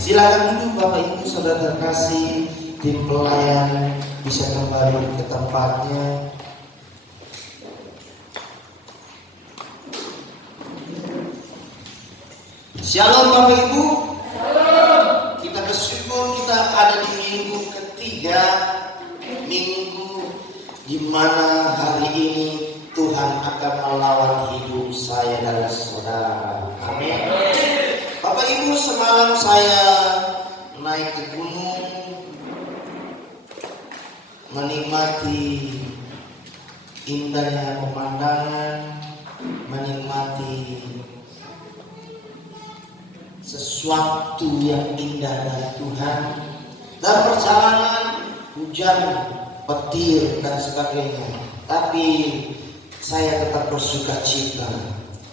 Silakan duduk Bapak Ibu Saudara terkasih, tim pelayan bisa kembali ke tempatnya. Shalom Bapak Ibu. Shalom. Kita bersyukur kita ada di minggu ketiga, minggu di mana hari ini Tuhan akan melawat hidup saya dan saudara. Amin. Bapak Ibu, semalam saya naik ke gunung menikmati indahnya pemandangan, menikmati sesuatu yang indah dari Tuhan. Dan perjalanan hujan, petir dan sebagainya, tapi saya tetap bersuka cita.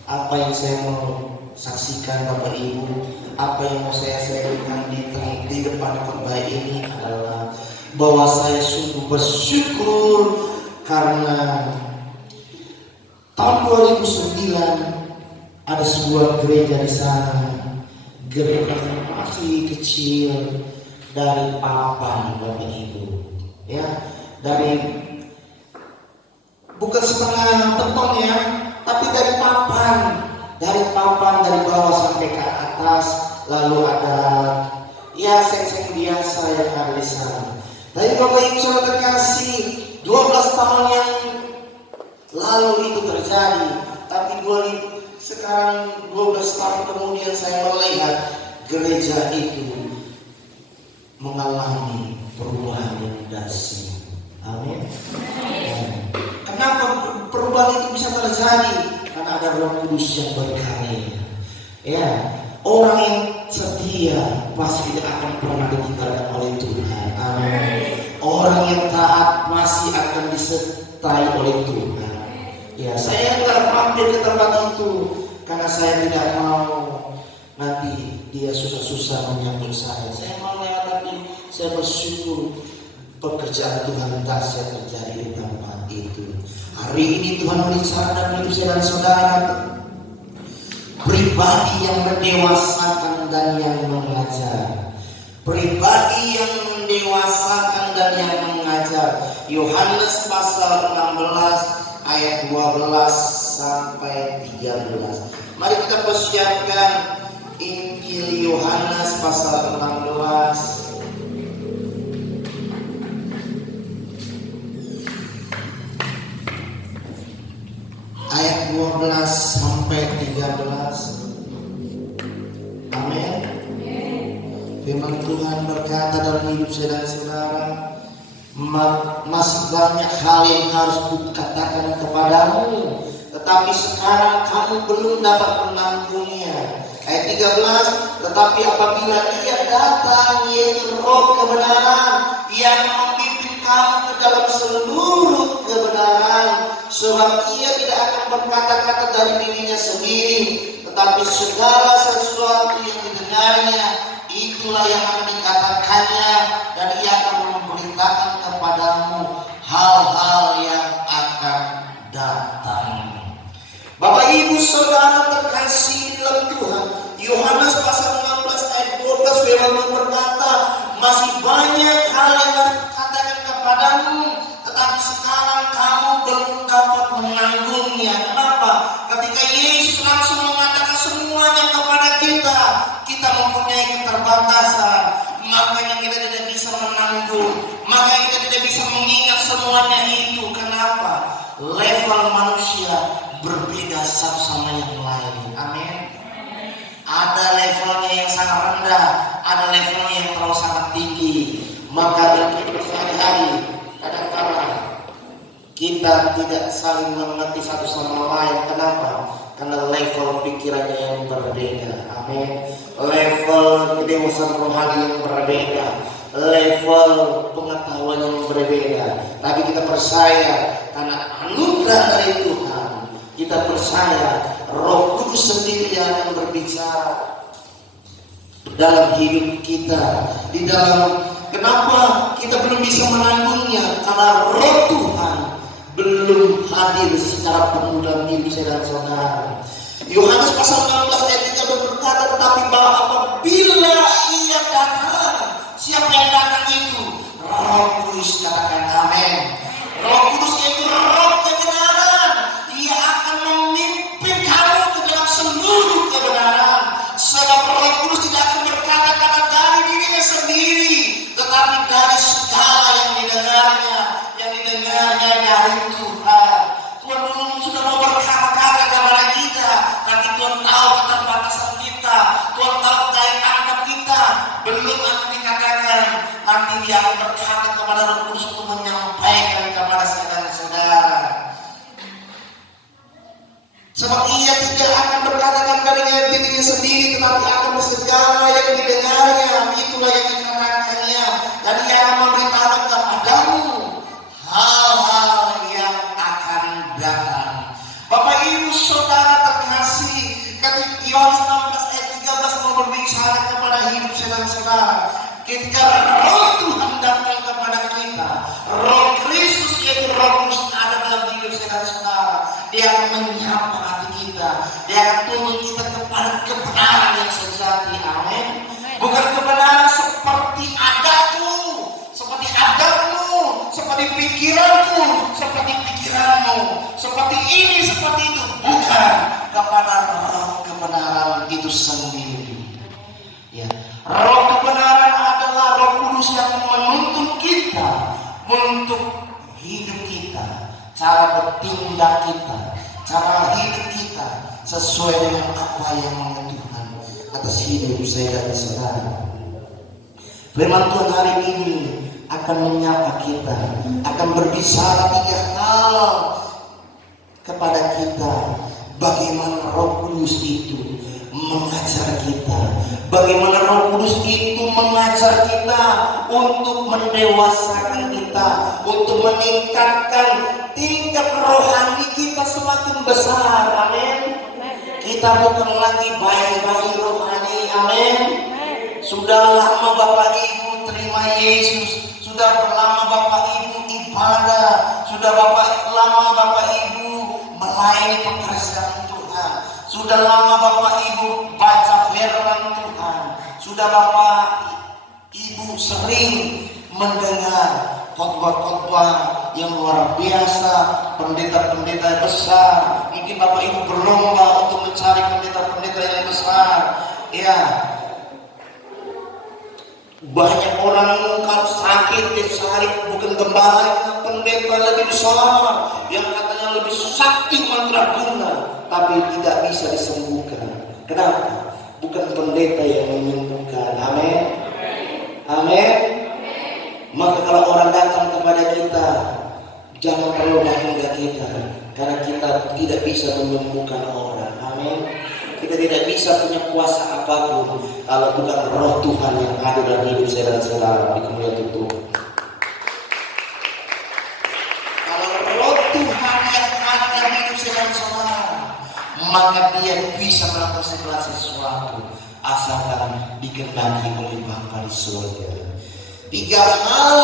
Apa yang saya mau saksikan Bapak Ibu, apa yang mau saya sampaikan di depan khotbah ini adalah bahwa saya sungguh bersyukur karena tahun 2009 ada sebuah gereja di sana, gereja masih kecil, dari papan Bapak Ibu, ya, dari bukan setengah beton ya, tapi dari papan dari bawah sampai ke atas, lalu ada ya seng-seng biasa yang ada di sana. Tapi Bapak Ibu Saudara terkasih, 12 tahun yang lalu itu terjadi, tapi sekarang 12 tahun kemudian saya melihat gereja itu mengalami perubahan yang dahsyat. Amin. Kenapa perubahan itu bisa terjadi? Karena ada Roh Kudus yang berkarya. Ya, orang yang setia pasti tidak akan pernah ditinggalkan oleh Tuhan. Amin. Orang yang taat masih akan disertai oleh Tuhan. Ya, saya nggak mampir ke tempat itu karena saya tidak mau nanti dia susah-susah menyambut saya. Saya mau lewat, tapi saya bersyukur pekerjaan Tuhan dahsyat terjadi di tempat itu. Hari ini Tuhan berbicara hidup saya dan saudara, pribadi yang mendewasakan dan yang mengajar. Pribadi yang mendewasakan dan yang mengajar. Yohanes pasal 16 ayat 12 sampai 13. Mari kita persiapkan Injil Yohanes pasal 16 ayat 12 sampai 13. Amin. Firman Tuhan berkata dalam hidup saya dan saudara, masih banyak hal yang harus kukatakan kepadamu, tetapi sekarang kamu belum dapat menanggungnya. Ayat 13, tetapi apabila Ia datang, yaitu Roh kebenaran, Ia akan memimpin kamu ke dalam seluruh kebenaran, sebab Ia tidak akan berkata-kata dari dirinya sendiri, tetapi segala sesuatu yang didengarnya, itulah yang akan dikatakannya, dan Ia akan memberitakan kepadamu hal-hal yang akan datang. Bapak Ibu Saudara terkasih dalam Tuhan, Yohanes pasal 16 ayat 12 firman berkata, masih banyak hal yang harus katakan kepadamu, tetapi sekarang kamu belum dapat menanggungnya. Kenapa? Ketika Yesus langsung mengatakan semuanya kepada kita, kita mempunyai keterbatasan, makanya kita tidak bisa menanggung, makanya kita tidak bisa mengingat semuanya itu. Kenapa? Level manusia berbeda satu sama yang lain. Amin. Ada levelnya yang sangat rendah, ada levelnya yang terlalu sangat tinggi. Maka dalam hidup sehari-hari kadang-kadang kita tidak saling mengerti satu sama lain. Kenapa? Karena level pikirannya yang berbeda. Amin. Level kedewasaan rohani yang berbeda, level pengetahuan yang berbeda. Tapi kita percaya karena anugerah dari Tuhan, kita percaya Roh Kudus sendiri yang akan berbicara dalam hidup kita. Di dalam kenapa kita belum bisa menanggungnya? Karena Roh Tuhan belum hadir secara penuh dalam hidup saya dan saudara. Yohanes pasal 16 ayat 3 berkata, tetapi bahwa apabila Ia tetapi dari segala yang didengarnya dari Tuhan. Tuhan belum sudah mau berkata-kata kepada kita, tapi Tuhan tahu keterbatasan kita, Tuhan tahu daya tangkap kita, belum akan dikatakan, nanti Dia akan berkata kepada Roh Kudus untuk menyampaikan kepada saudara-saudara. Sebab Ia tidak akan berkatakan dari dirinya sendiri, tetapi akan segala yang didengarnya, itulah yang dikatakannya, dan Ia akan memberitahu kepadamu hal-hal yang akan datang. Bapak Ibu Saudara terkasih, ketika Yohanes 16 ayat 13 mau berbicara kepada hidup saudara-saudara, ketika Roh Tuhan datang kepada kita, Roh Kristus yaitu Roh Kudus ada dalam hidup saudara-saudara, Dia akan menyapa hati kita, Dia akan tuntun kita kepada kebenaran yang sejati. Amin. Bukan kebenaran seperti adatmu, seperti adatmu, seperti pikiranmu, seperti pikiranmu, seperti ini, seperti itu. Bukan, kepada roh kebenaran itu sendiri. Ya, roh kebenaran adalah Roh Kudus yang menuntun kita untuk hidup kita, cara bertindak kita, cara hidup kita sesuai dengan apa yang mau Tuhan atas hidup saya dan saudara. Firman Tuhan hari ini akan menyapa kita, akan berbicara 3 hal kepada kita. Bagaimana Roh Kudus itu mengajar kita, bagaimana Roh Kudus itu mengajar kita untuk mendewasakan kita, untuk meningkatkan tingkat rohani kita semakin besar. Amin. Kita bukan lagi bayi-bayi rohani. Amin. Sudah lama Bapak Ibu terima Yesus, sudah lama Bapak Ibu ibadah, sudah lama Bapak Ibu melayani pekerjaan Tuhan, sudah lama Bapak Ibu baca firman Tuhan, sudah Bapak Ibu sering mendengar khotbah-khotbah yang luar biasa, pendeta-pendeta besar. Mungkin Bapak Ibu berlomba untuk mencari pendeta-pendeta yang besar. Ya, banyak orang kalau sakit dicari bukan gembala, pendeta lebih besar yang katanya lebih sakti mandraguna, tapi tidak bisa disembuhkan. Kenapa? Bukan pendeta yang menyembuhkan. Amin. Amin. Maka kalau orang datang kepada kita, jangan terlalu bangga kita, karena kita tidak bisa menyembuhkan orang. Amin. Kita tidak bisa punya kuasa apapun kalau bukan Roh Tuhan yang ada dalam hidup saya dan saudara. Dikemuliaan Tuhan. Kalau Roh Tuhan yang ada dalam hidup saya dan saudara, maka Dia bisa melakukan segala sesuatu asalkan dikehendaki oleh Bapa di surga. 3 hal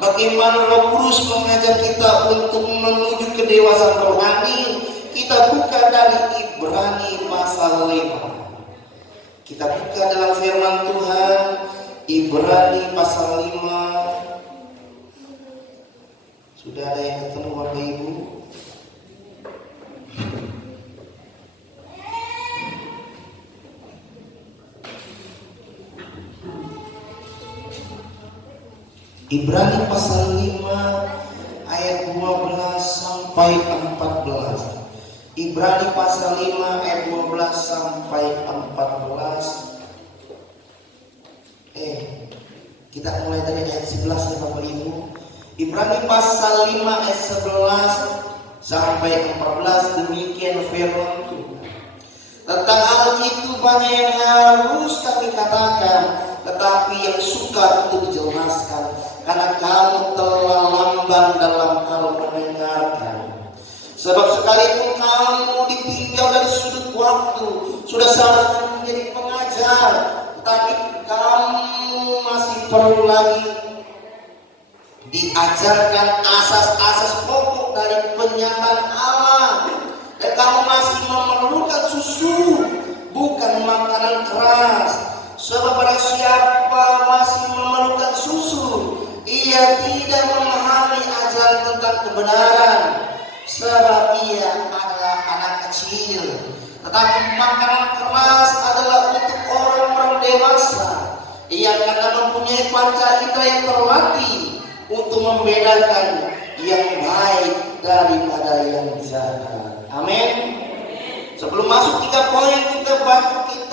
bagaimana Roh Kudus mengajar kita untuk menuju kedewasaan rohani. Kita buka dari Ibrani pasal 5. Kita buka dalam firman Tuhan Ibrani pasal 5. Sudah ada yang ketemu Bapak Ibu? Ibrani pasal 5 ayat 12 sampai 14. Ibrani pasal 5 ayat 12 sampai 14. Kita mulai dari ayat 11 ya Bapak Ibu. Ibrani pasal 5 ayat 11 sampai 14, demikian firman Tuhan. Tentang hal itu banyak yang harus kami katakan, tetapi yang sukar untuk dijelaskan, karena kamu telah lamban dalam hal mendengarkan. Sebab sekalipun kamu ditinggal dari sudut waktu, sudah seharusnya menjadi pengajar, tetapi kamu masih perlu lagi diajarkan asas-asas pokok dari penyataan Allah. Dan kamu masih memerlukan susu, bukan makanan keras. Sebab pada siapa masih memerlukan susu, ia tidak memahami ajaran tentang kebenaran, sebab ia adalah anak kecil. Tetapi makanan keras adalah untuk orang-orang dewasa, Ia karena mempunyai panca indera yang terlatih untuk membedakan yang baik daripada yang jahat. Amin. Sebelum masuk 3 poin kita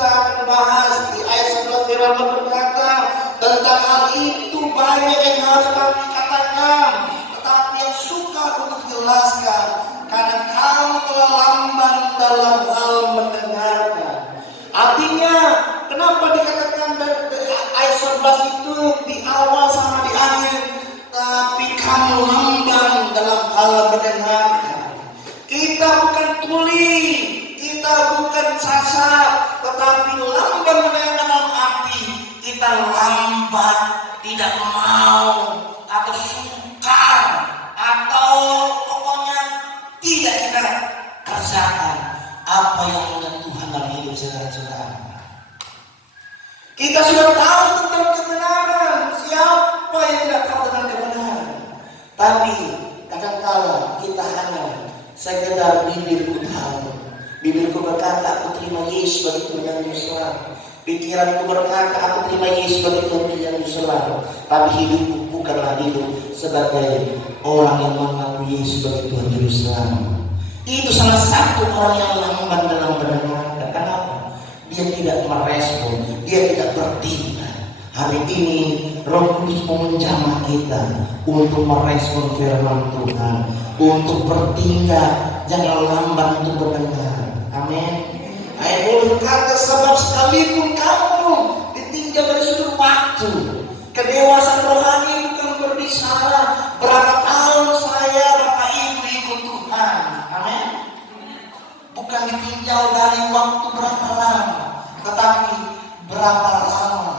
akan bahas di ayat 11 firman berkata tentang hal itu banyak yang harus kami katakan, tetapi yang suka untuk jelaskan karena kamu telah lamban dalam hal mendengarkan. Artinya kenapa dikatakan dari ayat 11 itu di awal sama di akhir, tapi kamu lamban dalam hal mendengarkan. Kita bukan tuli, kita bukan cacat, tetapi lamban dalam arti kita lambat, tidak mau atau sukar atau pokoknya tidak kita kerjakan apa yang menurut Tuhan dalam hidup saudara-saudara. Kita sudah tahu tentang kebenaran. Siapa yang tidak tahu tentang kebenaran? Tapi kadang-kala kita hanya sekedar bibirku tahu. Bibirku berkata aku terima Yesus sebagai Tuhan yang Yesus. Pikiranku berkata aku terima Yesus sebagai Tuhan yang Yesus. Tapi hidupku bukanlah hidup sebagai orang yang mengaku Yesus sebagai Tuhan Yesus. Itu salah satu orang yang lamban dalam mendengarkan. Kenapa? Dia tidak merespon, dia tidak bertindak. Hari ini Roh Kudus menjamah kita untuk merespon firman Tuhan, untuk bertindak, jangan lamban untuk mendengar. Amin. Ayat boleh berkata sebab sekalipun kamu ditinggal dari sudut waktu, kedewasaan rohani bukan berbicara berapa tahun saya Bapak Ibu ikut Tuhan. Amin. Bukan ditinggal dari waktu berapa lama, tetapi berapa lama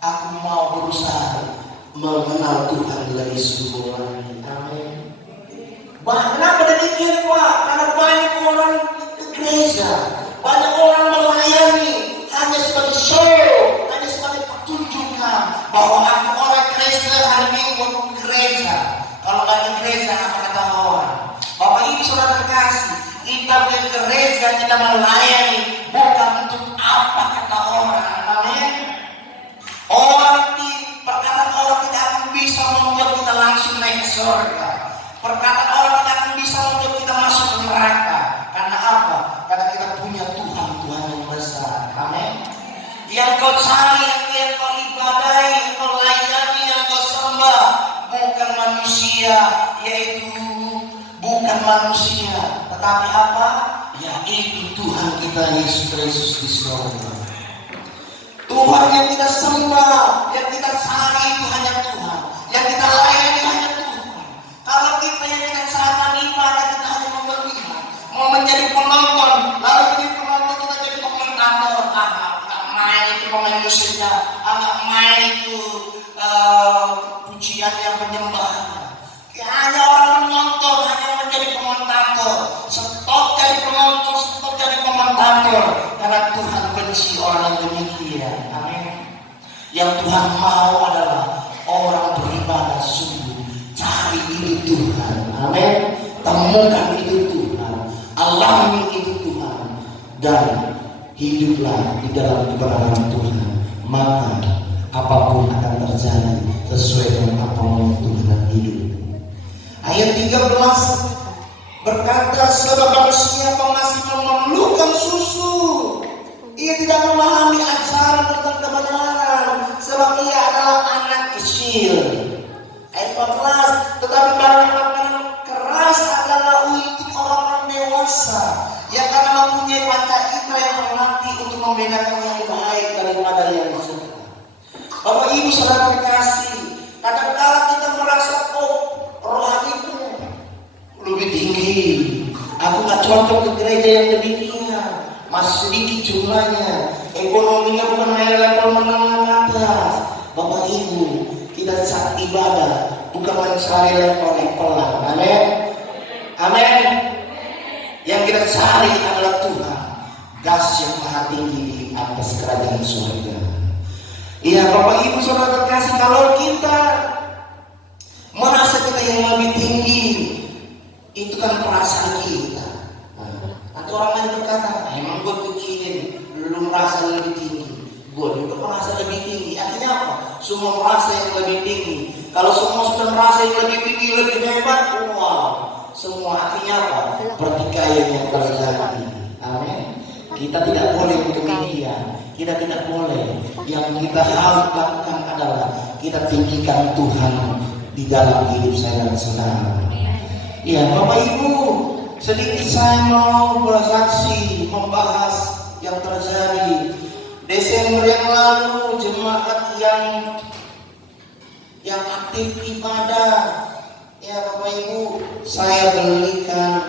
aku mau berusaha mengenal Tuhan lebih sungguh. Amin. Kenapa demikian Pak? Karena banyak orang ke gereja, banyak orang melayani hanya sebagai show, hanya sebagai pertunjukan bahwa aku orang Kristen hari Minggu untuk gereja. Kalau nggak ke gereja apa kata orang? Bapak Ibu saudara terkasih, kita ke gereja kita melayani bukan untuk apa kata orang. Amin. Perkataan orang tidak akan bisa membuat kita langsung naik ke surga. Perkataan orang tidak akan bisa membuat kita masuk ke neraka. Karena apa? Karena kita punya Tuhan yang besar. Amin. Yang kau cari, yang kau ibadahi, yang kau layani, yang kau sembah bukan manusia, yaitu bukan manusia, tetapi apa? Yaitu Tuhan kita Yesus Kristus di surga. Tuhan yang kita sembah, yang kita cari itu hanya Tuhan, yang kita layani hanya Tuhan. Kalau kita yang kita cari ibadah kita hanya melihat, mau menjadi penonton, lalu jadi penonton kita jadi komentator. Nggak main itu pemain musiknya, nggak main itu pujian yang penyembahan. Hanya orang menonton, hanya menjadi komentator. Stop jadi penonton, stop jadi komentator. Karena Tuhan benci orang yang demikian. Amin. Yang Tuhan mau adalah orang beribadah sungguh, cari hidup Tuhan. Amin. Temukan hidup Tuhan, alami hidup Tuhan, dan hiduplah di dalam kebenaran Tuhan. Maka apapun akan terjadi sesuai dengan apa mau Tuhan hidup. Ayat 13 berkata sebab manusia masih memerlukan susu. Ia tidak memahami ajaran tentang kebenaran sebab ia adalah anak kecil. Ayat 14 tetapi barang makanan keras adalah untuk orang-orang dewasa yang karena mempunyai panca indera yang terlatih untuk membedakan yang baik daripada yang jahat. Bapak Ibu saudara terkasih, kadang-kala kita merasa rohaniku lebih tinggi. Aku gak cocok ke gereja yang demikian, masih sedikit jumlahnya, ekonominya bukan hanya level menengah atas. Bapak Ibu, kita saat ibadah bukan mencari level-levelan. Amin. Amin. Yang kita cari adalah Tuhan, gas yang maha tinggi di atas kerajaan surga. Iya Bapak Ibu saudara terkasih, kalau kita merasa kita yang lebih tinggi, itu kan perasaan kita. Nanti orang lain berkata, emang gue kecilin, lu merasa lebih tinggi. Gue juga merasa lebih tinggi. Akhirnya apa? Semua merasa yang lebih tinggi. Kalau semua sudah merasa yang lebih tinggi, lebih hebat, wow, semua akhirnya apa? Pertikaian yang terjadi. Amin. Kita tidak boleh demikian. Kita tidak boleh. Yang kita harus lakukan adalah kita tinggikan Tuhan di dalam hidup saya dan saudara. Ya, Bapak Ibu, sedikit saya mau bersaksi membahas yang terjadi Desember yang lalu. Jemaat yang aktif ibadah, ya Bapak Ibu, saya belikan,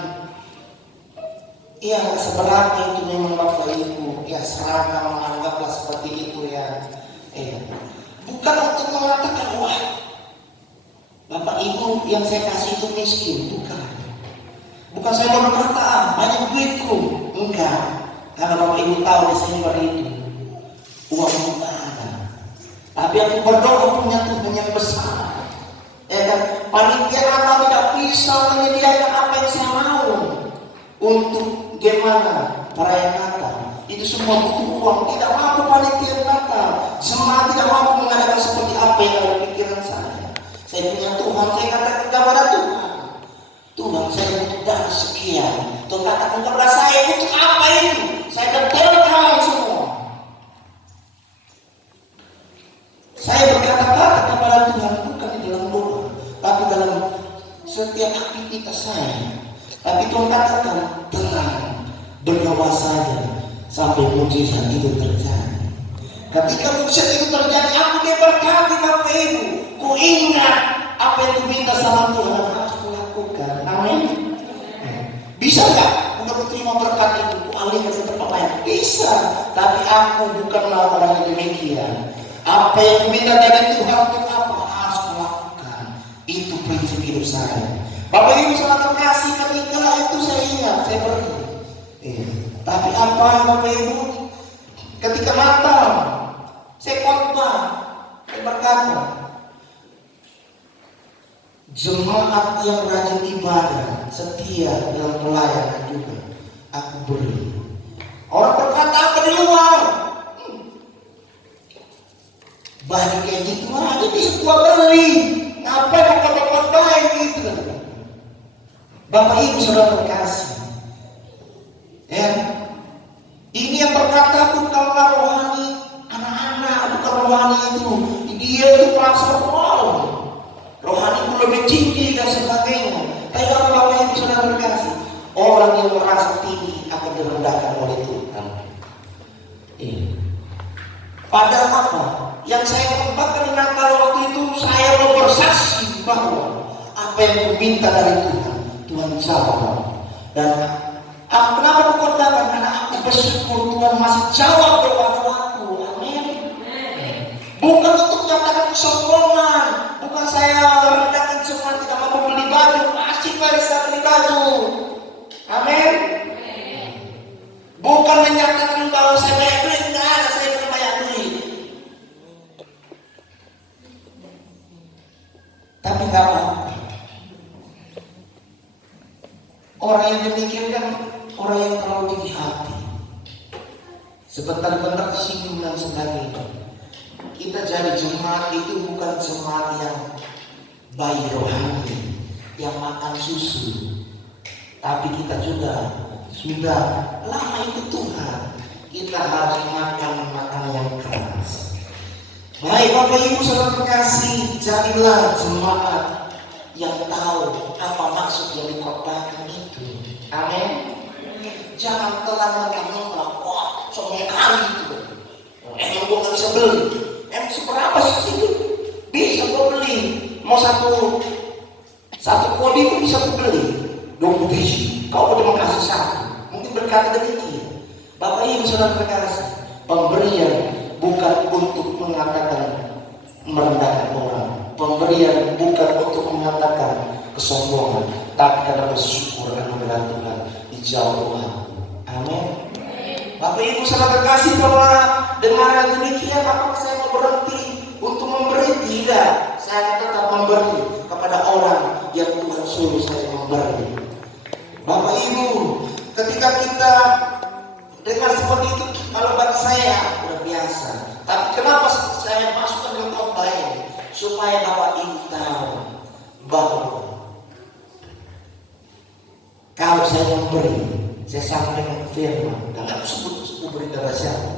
ya seberapa itu memang Bapak Ibu, ya seragam, anggaplah seperti itu ya. Bukan untuk mengatakan wah Bapak Ibu yang saya kasih itu miskin, bukan saya mau berkata banyak duitku, enggak, karena Bapak Ibu tahu Desember itu uang tidak ada, tapi aku berdoa punya Tuhan yang besar. Ya kan, panitia Natal tidak bisa menyediakan apa yang saya mau untuk gimana perayaan Natal. Itu semua butuh uang, tidak mampu panitia Natal, semua tidak mampu mengadakan seperti apa yang ada di pikiran saya. Saya punya Tuhan, saya katakan kepada Tuhan, Tuhan saya butuh dana sekian. Tuhan katakan kepada saya, butuh apa itu? Saya detailkan semua. Saya berkata-kata kepada Tuhan bukan di dalam doa, tapi dalam setiap aktivitas saya. Tapi Tuhan katakan tenang, berdoa saja sampai mujizat itu terjadi. Ketika mujizat itu terjadi, aku diberkati Bapak Ibu. Ku ingat apa yang diminta sama Tuhan dan harus kulakukan. Amin. Bisa nggak? Udah terima berkat itu, ku alihkan ke tempat lain. Bisa, tapi aku bukanlah orang yang demikian. Apa yang diminta dari Tuhan untuk apa harus kulakukan. Itu prinsip hidup saya. Bapak Ibu sangat terkasih, ketika itu saya ingat, saya pergi. Tapi apa Bapak Ibu? Ketika Natal, saya khotbah, saya berkata, jemaat yang rajin ibadah, setia dalam pelayanan juga, aku beri. Orang berkata apa di luar? Bagi kayak gitu aja bisa gua beli. Ngapain khotbah gitu? Bapak Ibu saudara terkasih, ya, ini yang berkata bukanlah rohani anak-anak, bukan rohani itu, dia itu merasa wow, rohani itu lebih tinggi dan sebagainya. Tapi kalau Bapak Ibu saudara terkasih, orang yang merasa tinggi akan direndahkan oleh Tuhan. Padahal apa? Yang saya kembangkan Natal waktu itu, saya mau bersaksi bahwa apa yang kuminta dari Tuhan, Tuhan jawab. Dan kenapa aku katakan? Karena aku bersyukur Tuhan masih jawab doa-doaku. Amin. Bukan untuk menyatakan kesombongan, bukan saya merendahkan cuma tidak mampu beli baju, pasti bisa beli baju. Amin. Bukan menyatakan bahwa saya banyak duit, tidak ada, saya punya banyak duit. Tapi tidak apa-apa. Orang yang demikian kan orang yang terlalu tinggi hati, sebentar-bentar tersinggung dan sebagainya. Kita jadi jemaat itu bukan jemaat yang bayi rohani, yang makan susu, tapi kita juga sudah lama ikut Tuhan. Kita harus makan makanan yang keras. Baik Bapak Ibu saudara terkasih, jadilah jemaat yang tahu apa maksud yang dikotbahkan itu. Amin. Jangan telah mentang-mentang, wah, sombong kali itu. Emang gue gak bisa beli. Emang seberapa sih itu? Bisa gue beli. Mau satu kodi itu bisa gue beli 20 biji. Kau cuma kasih satu. Mungkin berkata demikian. Bapak Ibu saudara terkasih, pemberian bukan untuk mengatakan merendahkan orang. Pemberian bukan untuk mengatakan kesombongan, tapi karena bersyukur anugerah Tuhan dijawab Tuhan. Amin. Bapak Ibu saudara terkasih, bahwa dengan demikian apakah saya mau berhenti untuk memberi? Tidak. Saya tetap memberi kepada orang yang Tuhan suruh saya memberi. Bapak Ibu, ketika kita dengar seperti itu, kalau bagi saya udah biasa. saya masukkan dalam khotbah ini supaya Bapak Ibu tahu bahwa kalau saya memberi, saya sampaikan firman dan nggak sebut beri kepada siapa,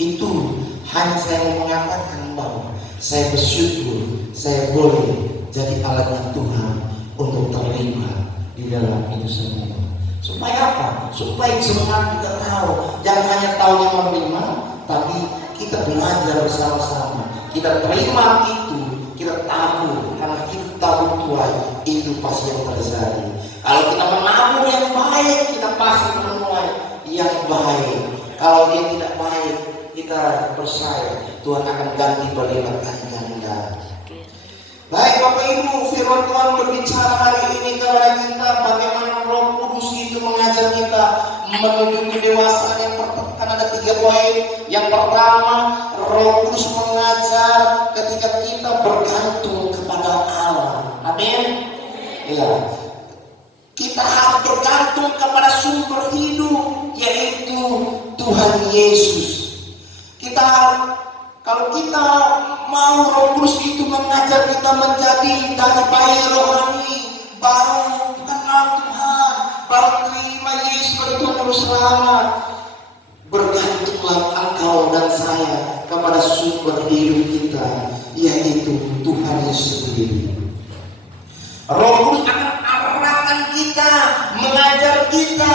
itu hanya saya mengatakan bahwa saya bersyukur saya boleh jadi alatnya Tuhan untuk terlibat di dalam itu semua. Supaya apa? Supaya semua kita tahu, jangan hanya tahu yang menerima, tapi kita belajar bersama-sama. Kita terima itu, kita tahu, karena kita tahu Tuhan itu pasti yang terjadi. Kalau kita menabur yang baik, kita pasti menuai yang baik. Kalau dia tidak baik, kita percaya Tuhan akan ganti berlipat kali ganda. Baik Bapak Ibu, firman Tuhan berbicara hari ini kepada kita bagaimana Roh Kudus itu mengajar kita menuju kedewasaan. Yang pertama ada 3 poin. Yang pertama, Roh Kudus mengajar ketika kita bergantung kepada Allah. Amin. Ya. Kita harus bergantung kepada sumber hidup, yaitu Tuhan Yesus. Kalau kita mau Roh Kudus itu mengajar kita menjadi dari bayi rohani, baru kenal Tuhan, baru terima Yesus sebagai Tuhan dan Selamat, bergantunglah engkau dan saya kepada sumber hidup kita, yaitu Tuhan Yesus sendiri. Roh Kudus akan arahkan kita, mengajar kita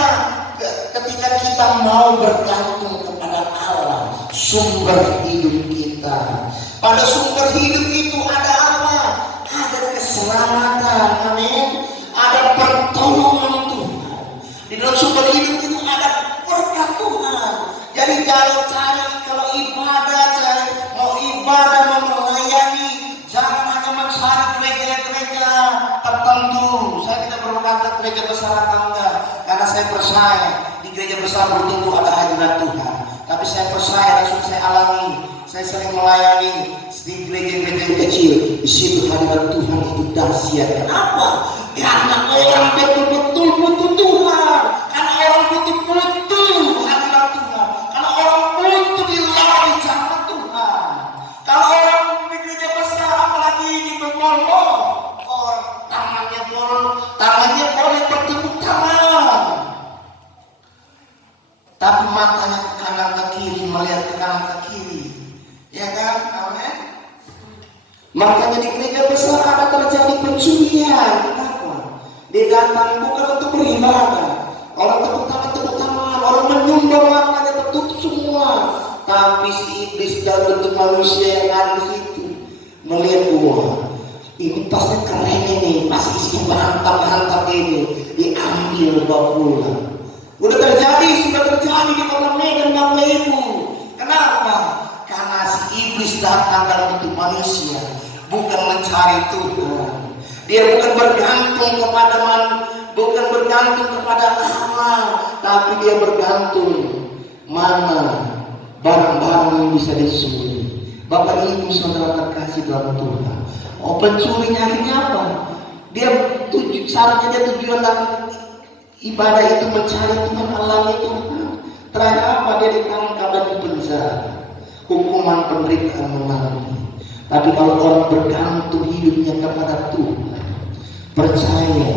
ketika kita mau bergantung kepada Allah, sumber hidup kita. Pada sumber hidup itu ada apa? Ada keselamatan, amin. Ada pertolongan Tuhan. Di dalam sumber hidup itu ada berkat Tuhan. Jadi kalau ibadah, mau ibadah, mau melayani, jangan hanya mencari gereja-gereja tertentu. Saya tidak berkata gereja besar atau enggak, karena saya percaya di gereja besar belum tentu ada hadirat Tuhan. Tapi saya percaya dan sudah saya alami. Saya sering melayani di gereja-gereja kecil. Di situ hadirat Tuhan itu dahsyat. Kenapa? Karena orang betul-betul butuh Tuhan. Karena orang betul-betul hadirat Tuhan. Karena orang butuh dilalui sama Tuhan. Kalau orang di gereja besar, apalagi di mall, tangannya boleh bertepuk tangan, tapi matanya ke kanan ke kiri, melihat ke kanan ke kiri, ya kan? Amin. Makanya di gereja besar ada terjadi pencurian. Kenapa? Dia datang bukan untuk beribadah. Orang tepuk tangan, orang menyumbang, matanya tertutup semua. Tapi si iblis dalam bentuk manusia yang ada di situ melihat ini pasti keren ini, pasti isinya berhantam-hantam ini, diambil bawa pulang. Sudah terjadi di kota Medan, Bapak Ibu. Kenapa? Karena si iblis datang dalam bentuk manusia, bukan mencari Tuhan. Dia bukan bergantung kepada Allah, tapi dia bergantung mana barang-barang yang bisa dicuri. Bapak Ibu saudara terkasih dalam Tuhan. Pencurinya akhirnya apa? Syaratnya dia tujuan dalam ibadah itu mencari Tuhan, Allah itu. Terakhir apa? Dia ditangkap dan dipenjara. Hukuman penderitaan menanti. Tapi kalau orang bergantung hidupnya kepada Tuhan, percaya,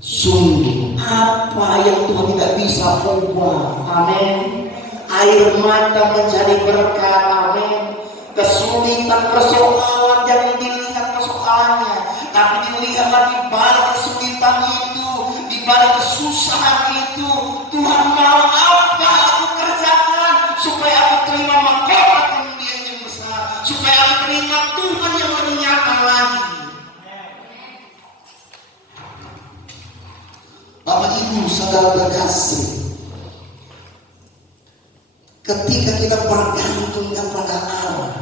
sungguh apa yang Tuhan tidak bisa ubah. Amin. Air mata menjadi berkat. Amin. Kesulitan, persoalan jangan dilihat persoalannya, tapi dilihatlah di balik kesulitan itu, di balik kesusahan itu, Tuhan mau apa aku kerjakan supaya aku terima mahkota kemudian yang besar, supaya aku terima Tuhan yang lebih nyata lagi. Bapak Ibu saudara terkasih, ketika kita bergantung kepada Allah,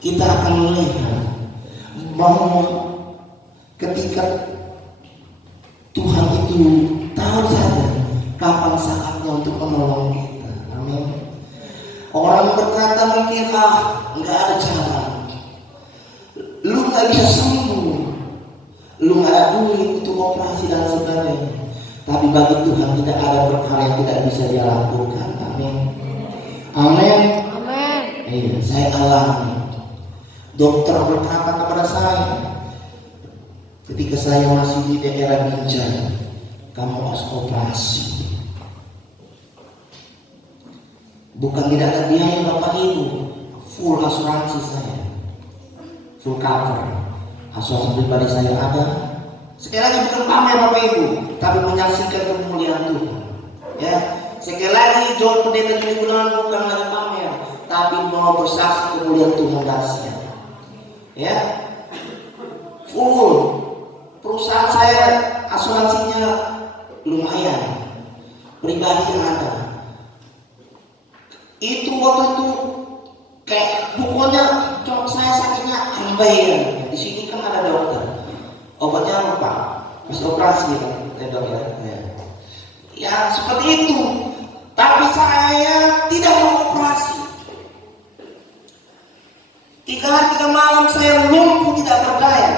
kita akan melihat bahwa ketika Tuhan itu tahu saja kapan saatnya untuk menolong kita. Amin. Orang berkata mungkin nggak ada cara, lu nggak bisa sembuh, lu nggak ada duit untuk operasi dan sebagainya. Tapi bagi Tuhan tidak ada perkara yang tidak bisa dia lakukan. Amin. Amin. Saya alami. Dokter berkata kepada saya ketika saya masih di daerah ginjal, kamu harus operasi. Bukan tidak ada biaya Bapak Ibu, full asuransi saya, full cover. Asuransi pribadi saya ada. Sekali lagi bukan pamer Bapak Ibu, tapi menyaksikan kemuliaan Tuhan. Ya, sekali lagi John Pendeta Juli Gunawan bukan lagi pamer, tapi mau bersaksi kemuliaan Tuhan dahsyat. Ya, full. Perusahaan saya asuransinya lumayan, pribadi yang ada. Itu waktu itu kayak pokoknya saya sakitnya ambeien. Di sini kan ada dokter. Obatnya apa Pak? Harus operasi kan, dok ya. Ya seperti itu. Tapi saya tidak mau operasi. 3 hari 3 malam saya lumpuh tidak berdaya.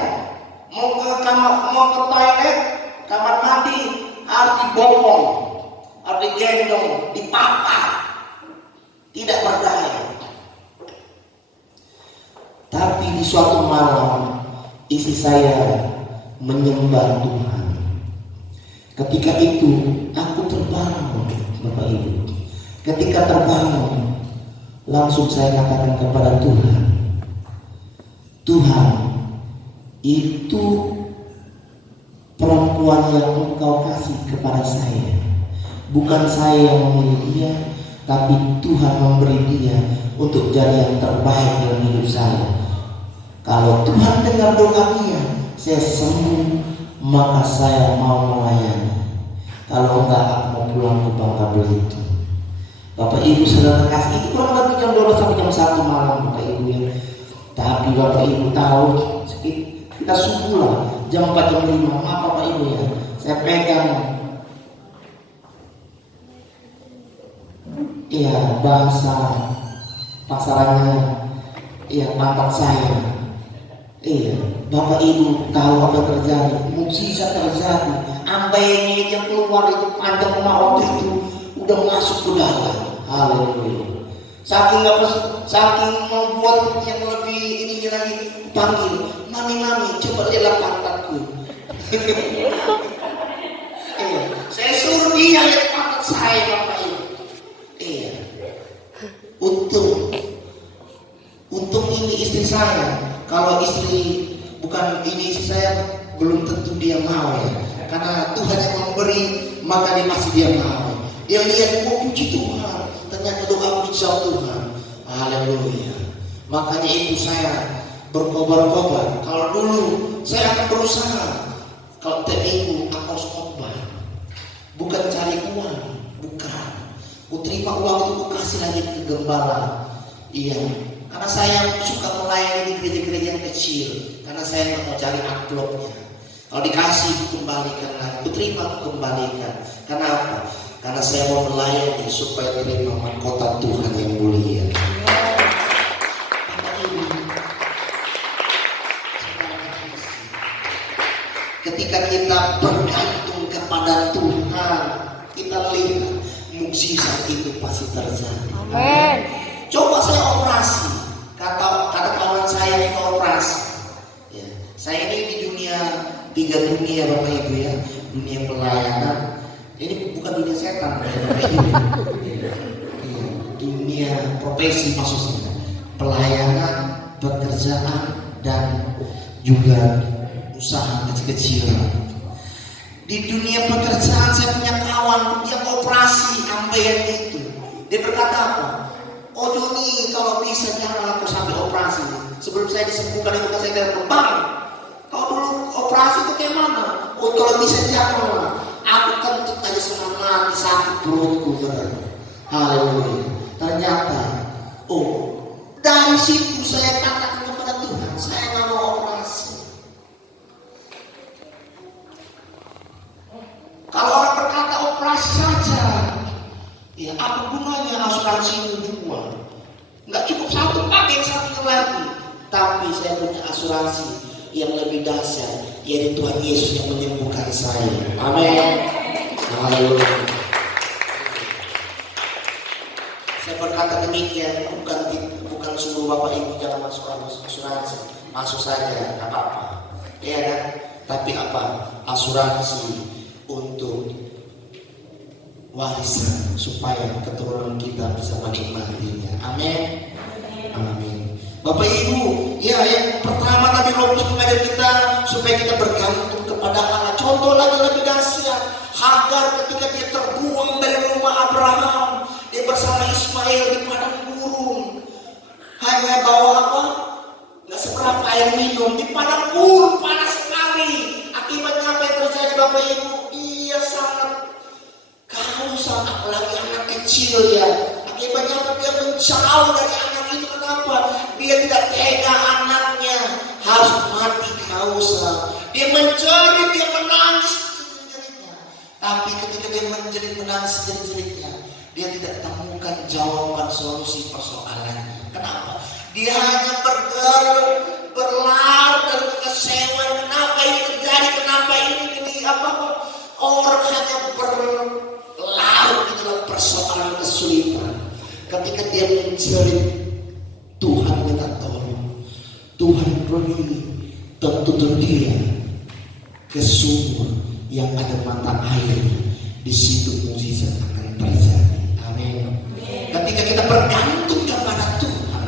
Mau ke toilet, kamar mandi harus dibopong, harus digendong, dipapar. Tidak berdaya. Tapi di suatu malam istri saya menyembah Tuhan. Ketika itu aku terbangun Bapak Ibu. Ketika terbangun langsung saya katakan kepada Tuhan, Tuhan, itu perempuan yang Engkau kasih kepada saya. Bukan saya yang memilih dia, tapi Tuhan memberi dia untuk jadi yang terbaik dalam hidup saya. Kalau Tuhan dengar doa dia, saya sembuh, maka saya mau melayani. Kalau enggak, aku mau pulang ke Bangka Belitung. Bapak Ibu saudara kasih, itu kurang lebih jam 12 sampai jam 1 malam Bapak Ibu ya. Tapi Bapak Ibu tahu, kita subuh lah, jam 4 jam 5, maaf Bapak Ibu ya. Saya pegang bahasa pasarannya, pantat saya. Bapak Ibu tahu apa yang terjadi, mukjizat terjadi. Ambainya yang keluar itu panjang waktu itu udah masuk ke dalam. Haleluya. Saking membuat yang lebih ini lagi panggil, mami coba lihat pantatku. Saya suruh dia lihat pantat saya Bapak Ibu. Untung ini istri saya. Kalau istri bukan ini istri saya, belum tentu dia mau ya. Karena Tuhan yang memberi, maka dia masih dia mau. Dia lihat, puji Tuhan, ternyata doa dijawab Tuhan. Haleluya. Makanya itu saya berkobar-kobar. Kalau dulu saya akan berusaha, kalau minggu aku harus khotbah, bukan cari uang, bukan. Ku terima uang itu ku kasih lagi ke gembala. Karena saya suka melayani di gereja-gereja yang kecil. Karena saya nggak mau cari amplopnya. Kalau dikasih kembalikan lagi, ku terima kembalikan. Karena apa? Karena saya mau melayani supaya terima mahkota Tuhan yang mulia. Ketika kita bergantung kepada Tuhan, kita lihat mukjizat itu pasti terjadi. Amin. Coba saya operasi, kata kawan saya ini operasi. Saya ini di dunia 3 dunia Bapak Ibu ya, dunia pelayanan. Ini bukan dunia setan, Bapak Ibu. Dunia profesi maksudnya, pelayanan, pekerjaan dan juga usaha kecil-kecilan. Di dunia pekerjaan saya punya kawan yang operasi ambeien itu. Dia berkata apa? Oh Joni, kalau bisa jangan aku sampai operasi. Sebelum saya disembuhkan itu saya kira Bang, kalau dulu operasi itu kayak mana? Oh kalau bisa jangan. Aku kentut aja setengah mati sakit perutku. Haleluya. Ternyata, dari situ saya katakan kepada Tuhan, saya nggak mau operasi. Kalau orang berkata operasi saja, apa gunanya asuransi itu dua? Nggak cukup satu, pakai satu lagi. Tapi saya punya asuransi yang lebih dahsyat, yaitu Tuhan Yesus yang menyembuhkan saya. Amin. Haleluya. Saya berkata demikian bukan Bapak Ibu jangan masuk asuransi, masuk saja, nggak apa-apa, ya kan? Tapi apa? Asuransi untuk warisan supaya keturunan kita bisa menikmatinya. Amin. Amin. Bapak Ibu, ya yang pertama tadi Rob mengajar kita supaya kita bergantung kepada Allah. Contoh lagi lebih dahsyat, Hagar ketika dia terbuang dari rumah Abraham, dia bersama Ismail di padang gurun, hanya bawa apa? Nggak seberapa air minum di padang gurun, panas sekali. Akibatnya apa yang terjadi Bapak Ibu? Dia sangat kehausan, apalagi anak kecil ya. Akibatnya apa? Dia menjauh dari anak itu. Kenapa? Dia tidak tega anaknya harus mati kehausan. Dia menjerit, dia menangis jerit-jeritnya. Tapi ketika dia menjerit menangis jerit-jeritnya, dia tidak temukan jawaban solusi persoalannya. Kenapa? Dia hanya berlarut dari kekecewaan. Kenapa ini terjadi? Kenapa ini apa? Orang hanya berlarut di dalam persoalan kesulitan. Ketika dia menjerit, Tuhan minta tolong, Tuhan beri, tuntun dia ke sumur yang ada mata air. Di situ mukjizat akan terjadi. Amin. Ketika kita bergantung kepada Tuhan,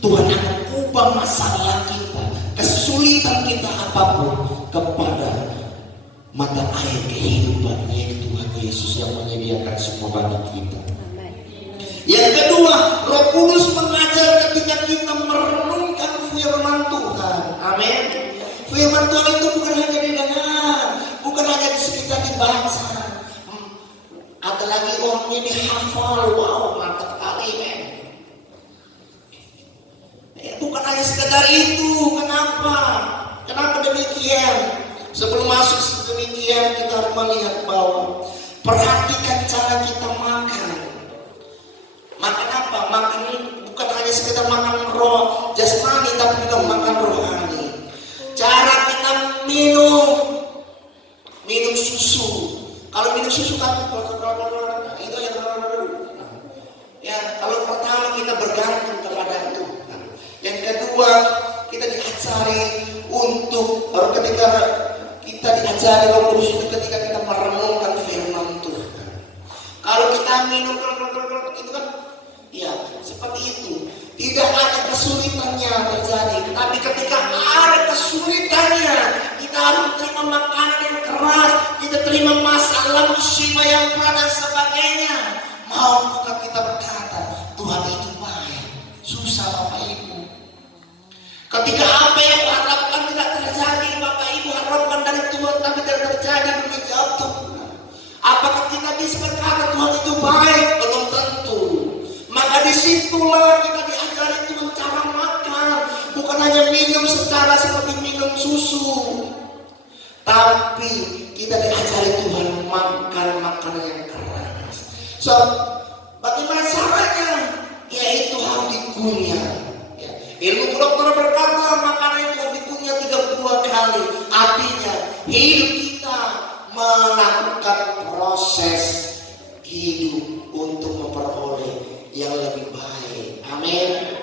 Tuhan akan ubah masalah kita, kesulitan kita apapun kepada mata air kehidupan, yaitu Tuhan Yesus yang menyediakan semua bagi kita. Yang kedua, Roh Kudus mengajar ketika kita merenungkan firman Tuhan. Amin. Firman Tuhan itu bukan hanya didengar, bukan hanya di sekitar dibaca. Ada lagi orangnya dihafal. Wow, mantap kali men. Bukan hanya sekedar itu. Kenapa? Kenapa demikian? Sebelum masuk sedemikian, kita harus melihat bahwa perhatikan cara kita makan. Makan apa? Makan bukan hanya sekedar makan roh jasmani, tapi juga makan rohani. Cara kita minum susu. Kalau minum susu kan itu ya. Kalau pertama kita bergantung kepada Tuhan. Yang kedua, kita diajari untuk ketika kita diajari Roh Kudus itu ketika kita merenungkan firman Tuhan. Kalau kita minum itu kan ya, seperti itu. Tidak ada kesulitannya terjadi. Tapi ketika ada kesulitannya, kita harus terima makanan yang keras, kita terima masalah, musibah yang berat dan sebagainya. Maukah kita berkata, Tuhan itu baik? Susah Bapak Ibu. Ketika apa yang harapkan tidak terjadi, Bapak Ibu harapkan dari Tuhan tapi tidak terjadi, menjawab Tuhan. Apakah kita bisa berkata Tuhan itu baik? Belum tentu. Maka disitulah kita diajari Tuhan cara makan. Bukan hanya minum secara seperti minum susu, tapi kita diajari Tuhan makan makanan yang keras. So, bagaimana caranya? Yaitu harus dikunyah. Ya. Ilmu kedokteran berkata makanan itu harus dikunyah 32 kali. Artinya hidup kita melakukan proses hidup untuk memperoleh yang lebih baik. Amin.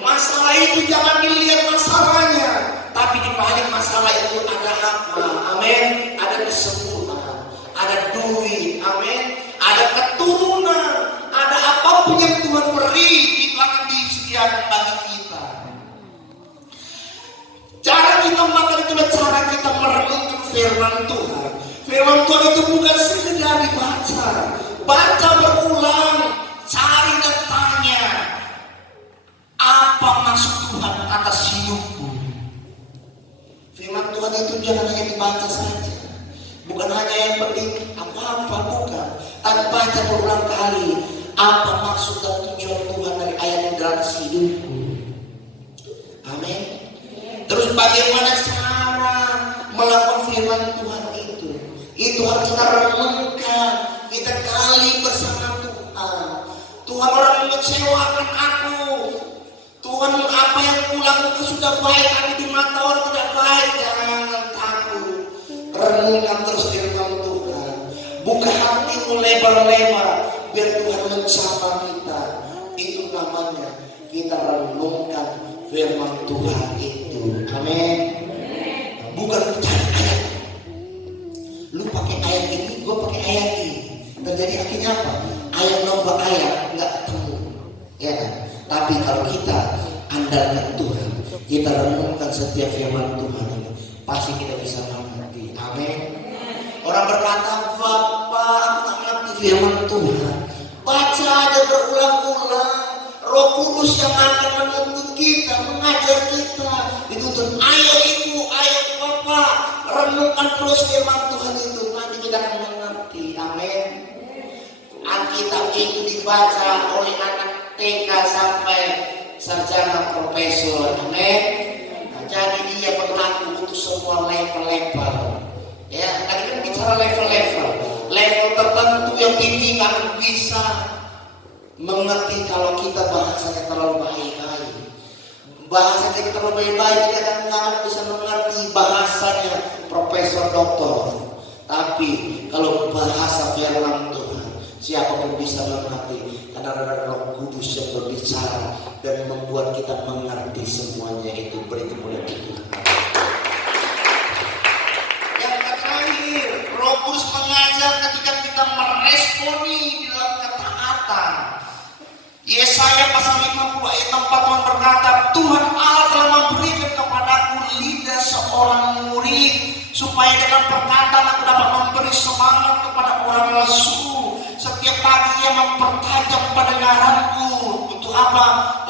Masalah itu jangan dilihat masalahnya, tapi di balik masalah itu ada apa? Amin. Ada kesembuhan, ada duit, amin. Ada keturunan, ada apapun yang Tuhan beri itu akan disediakan bagi kita. Cara kita makan itu adalah cara kita merenungkan firman Tuhan. Firman Tuhan itu bukan sekedar dibaca, baca berulang, cari dan tanya, apa maksud Tuhan atas hidupku? Firman Tuhan itu jangan hanya dibaca saja, bukan hanya yang penting apa-apa, bukan. Tapi baca berulang kali, apa maksud dan tujuan Tuhan dari ayat yang gratis hidupku. Amin. Terus bagaimana cara melakukan firman Tuhan itu? Itu harus kita renungkan, kita gali bersama Tuhan. Tuhan, orang mengecewakan aku. Tuhan, apa yang kulakukan sudah baik, tapi di mata orang tidak baik. Jangan takut. Renungkan terus firman Tuhan. Buka hatimu lebar-lebar biar Tuhan mencapai kita. Itu namanya kita renungkan firman Tuhan itu. Amin. Bukan cari ayat. Lu pakai ayat ini, gue pakai ayat ini. Terjadi akhirnya apa? Ayat lomba ayat nggak ketemu, ya kan? Tapi kalau kita andalkan Tuhan, kita renungkan setiap firman Tuhan ini, pasti kita bisa mengerti. Amin. Orang berkata, Bapak, aku tak mengerti firman Tuhan. Baca aja berulang-ulang. Roh Kudus yang akan menuntun kita, mengajar kita. Dituntun, ayo ibu, ayo bapak, renungkan terus firman Tuhan itu. Nanti kita akan mengerti. Amin. Alkitab itu dibaca oleh anak TK sampai sarjana profesor. Amin. Nah, jadi dia berlaku untuk semua level-level. Ya, tadi kan bicara level-level. Level tertentu yang tinggi akan bisa mengerti kalau kita bahasanya terlalu baik-baik. Bahasa kita terlalu baik-baik, kita akan bisa mengerti bahasanya profesor doktor. Tapi kalau bahasa firman Tuhan, siapapun bisa mengerti karena ada Roh Kudus yang berbicara dan membuat kita mengerti semuanya itu. Beri kemuliaan Tuhan. Yang terakhir, Roh Kudus mengajar ketika kita meresponi di dalam ketaatan. Yesaya pasal 50 ayat 4 Tuhan berkata, Tuhan Allah telah memberikan kepadaku lidah seorang murid, supaya dengan perkataan aku dapat memberi semangat kepada orang lesu. Setiap pagi ia mempertajam pendengaranku. Untuk apa?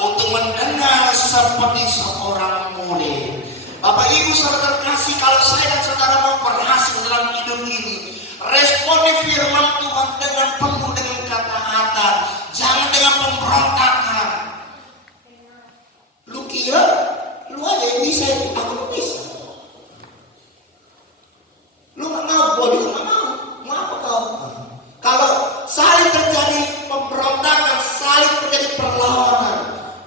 Untuk mendengar seperti seorang murid. Bapak Ibu saudara terkasih, kalau saya dan saudara mau berhasil dalam hidup ini, responi firman Tuhan dengan penuh dengan ketaatan, jangan dengan pemberontakan. Lu kira lu aja yang bisa itu, aku gak bisa. Lu gak mau, gua juga gak mau. Mau apa kau? Kalau saling terjadi pemberontakan, saling terjadi perlawanan,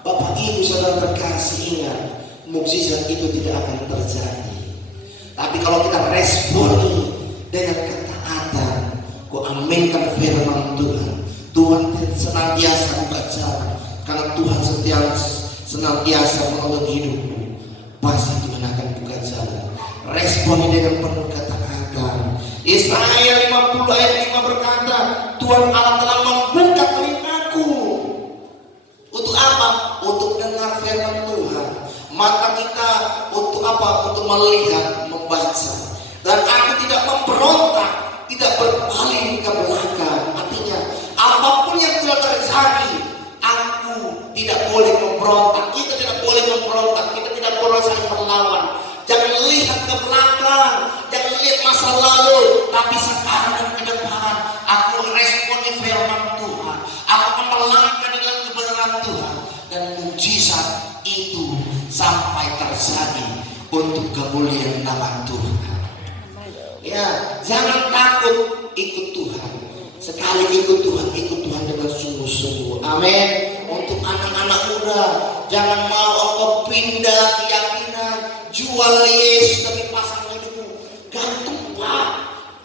Bapak Ibu saudara terkasih, ingat, mukjizat itu tidak akan terjadi. Tapi kalau kita responi dengan ketaatan, ku aminkan firman Tuhan. Tuhan senantiasa buka jalan, karena Tuhan senantiasa menolong hidupmu. Pasti Tuhan akan buka jalan. Responi dengan penuh ketaatan. Yesaya 50 ayat 5 berkata, Tuhan Allah telah membuka telingaku. Untuk apa? Untuk dengar firman Tuhan. Mata kita untuk apa? Untuk melihat, membaca. Dan aku tidak memberontak, tidak berpaling ke belakang. Artinya, apapun yang telah terjadi, aku tidak boleh memberontak. Kita tidak boleh memberontak. Kita tidak boleh saling melawan. Jangan lihat ke belakang, jangan lihat masa lalu, tapi sekarang dan ke depan. Aku responi firman Tuhan. Aku akan melangkah dengan kebenaran Tuhan, dan mujizat itu sampai terjadi untuk kemuliaan nama Tuhan. Ya, jangan takut ikut Tuhan. Sekali ikut Tuhan dengan sungguh-sungguh. Amin. Untuk anak-anak muda, jangan mau engkau pindah keyakinan, jual Yesus tapi pasang hidupmu. Gantung Pak,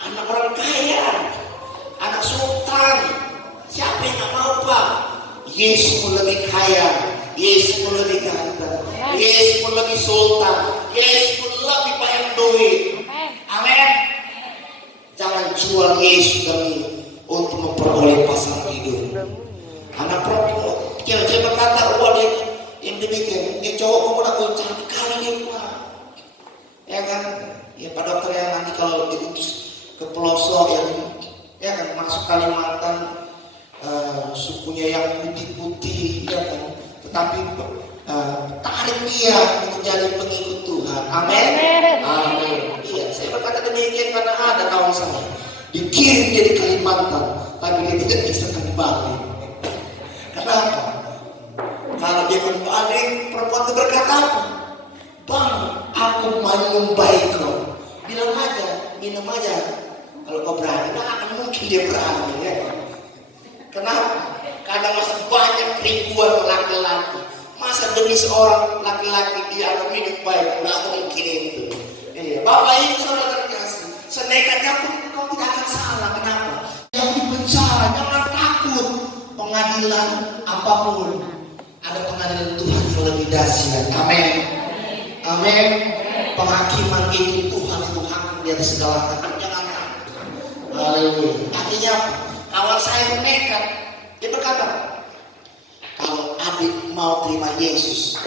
anak orang kaya, anak sultan. Siapa yang gak mau Pak? Yesus pun lebih kaya, Yesus pun lebih ganteng, Yesus pun lebih sultan, Yesus pun lebih banyak duit. Amin. Jangan jual Yesus demi untuk memperoleh pasangan hidup. Anak perempuan, cewek berkata, wah dia yang demikian, dia cowok pemuda, oh cantik kali dia Pak. Ya kan, ya Pak dokter ya, nanti kalau diutus ke pelosok ya kan masuk Kalimantan, sukunya yang putih-putih, ya kan, tetapi tarik dia untuk jadi pengikut Tuhan. Amin. Amin. Iya, saya berkata demikian karena ada kawan saya dikirim dari Kalimantan, tapi dia tidak bisa kembali. Kenapa? Kalau dia kembali, perempuan itu berkata apa? Bang, aku mau membaik kau. Bilang aja, minum aja. Kalau kau berani, nah akan mungkin dia berani. Ya. Kenapa? Karena masih banyak ribuan laki-laki. Masa demi seorang laki-laki dia akan minum baik? Nggak mungkin itu. Iya. Bapak Ibu saudara terkasih, senekatnya pun kau tidak akan salah. Kenapa? Yang di penjara, jangan takut. Pengadilan apapun, ada pengadilan Tuhan yang lebih dahsyat. Amin. Amin. Penghakiman itu Tuhan itu hakim di atas segala hakim. Jangan takut. Haleluya. Artinya kawan saya nekat. Dia berkata, kalau adik mau terima Yesus,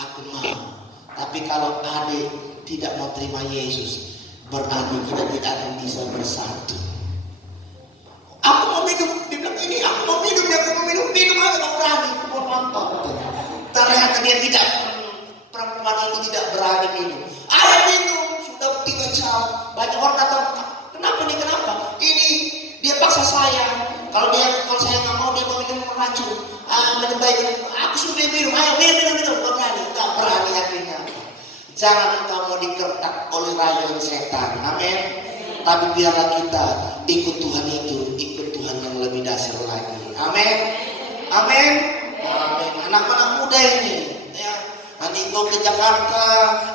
aku mau. Tapi kalau adik tidak mau terima Yesus, berarti kita tidak akan bisa bersatu. Aku mau minum, dia bilang ini, aku mau minum aja mau berani, mau nonton. Ternyata dia tidak, perempuan itu tidak berani minum. Ayo minum, sudah 3 jam. Banyak orang datang, kenapa? Ini dia paksa saya. Kalau saya nggak mau, dia mau minum racun. Minum baik. Aku sudah minum, ayo minum, nggak berani akhirnya. Jangan engkau mau dikertak oleh rayuan setan. Amin. Tapi biarlah kita ikut Tuhan itu, ikut Tuhan yang lebih dahsyat lagi. Amin. Amin. Amin. Anak-anak muda ini, ya. Nanti engkau ke Jakarta,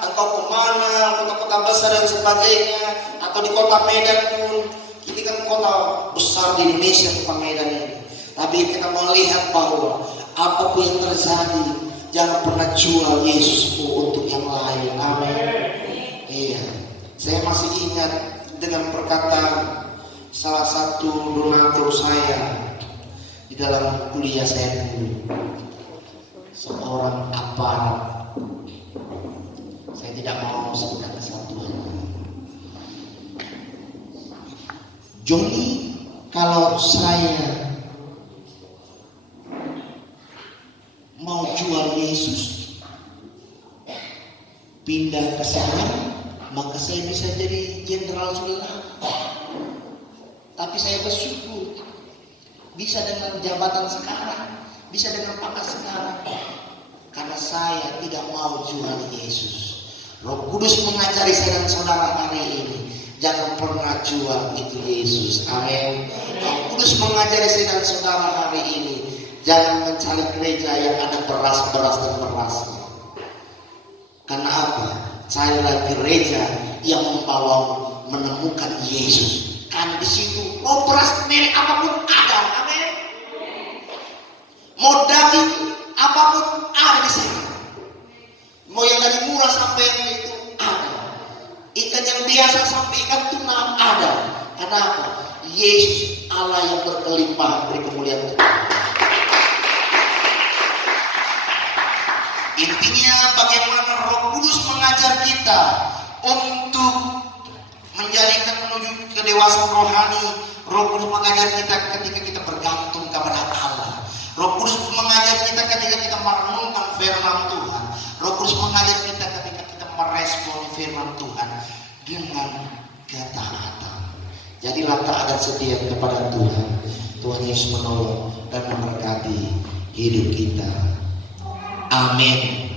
engkau kemana, kota-kota besar dan sebagainya, atau di kota Medan pun. Ini kan kota besar di Indonesia, kota Medan ini. Tapi kita mau lihat bahwa apapun yang terjadi, jangan pernah jual Yesusmu untuk yang lain. Amin. Iya. Saya masih ingat dengan perkataan salah satu donatur saya di dalam kuliah saya dulu. Seorang aparat. Saya tidak mau sebutkan kesatuannya. Joni, kalau saya mau jual Yesus, pindah ke sana, maka saya bisa jadi jenderal sudah. Tapi saya bersyukur bisa dengan jabatan sekarang, bisa dengan pangkat sekarang, karena saya tidak mau jual Yesus. Roh Kudus mengajari saya dan saudara hari ini, jangan pernah jual itu Yesus. Amin. Roh Kudus mengajari saya dan saudara hari ini, jangan mencari gereja yang ada beras dan berasnya. Karena apa? Carilah gereja yang membawa menemukan Yesus. Karena di situ mau beras merek apapun ada. Amin. Mau daging apapun ada di sini. Mau yang dari murah sampai yang itu ada. Ikan yang biasa sampai ikan tuna ada. Kenapa? Yesus Allah yang berkelimpahan beri kemuliaan Tuhan. Intinya bagaimana Roh Kudus mengajar kita untuk menjadikan menuju kedewasaan rohani. Roh Kudus mengajar kita ketika kita bergantung kepada Allah. Roh Kudus mengajar kita ketika kita merenungkan firman Tuhan. Roh Kudus mengajar kita ketika kita merespon firman Tuhan dengan ketaatan. Jadilah taat dan setia kepada Tuhan. Tuhan Yesus menolong dan memberkati hidup kita. Amin.